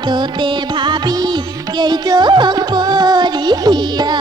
ফান্দতে ভাবি এই চোখ পরিয়া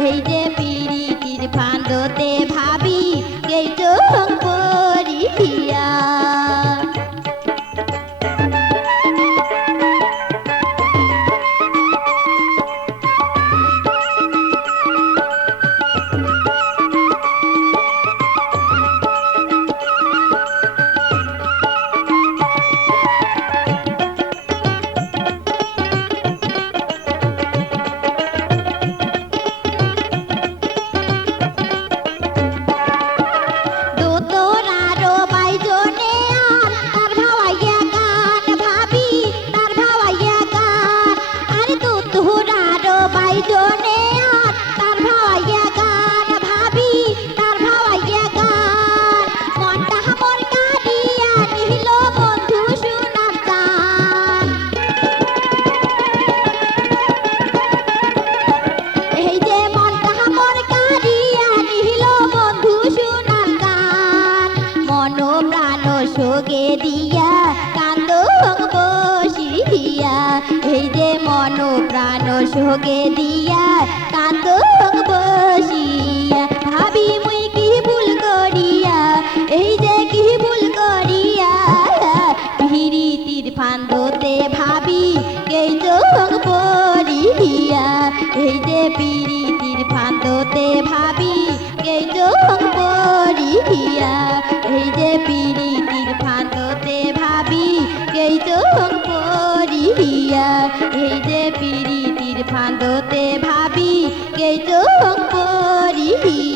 এই যে পিরিতির ফান্দতে ভাবি এই চোখ পরিয়া সোগে দিয়া কান্দ বসিয়া এই যে মন প্রাণ সোগে দিয়া কান্দ বসিয়া ভাবি মুই কি ভুল করিয়া এই যে কি ভুল করিয়া পিরিতির ফান্দতে ভাবি এই চোখ পরিয়া এই যে পিরিতির ফান্দতে ভাবি এই চোখ পরিয়া এই যে পিরিতির ফান্দতে ভাবি এই চোখ পরিয়া এই যে পিরিতির ফান্দতে ভাবি এই চোখ পরিয়া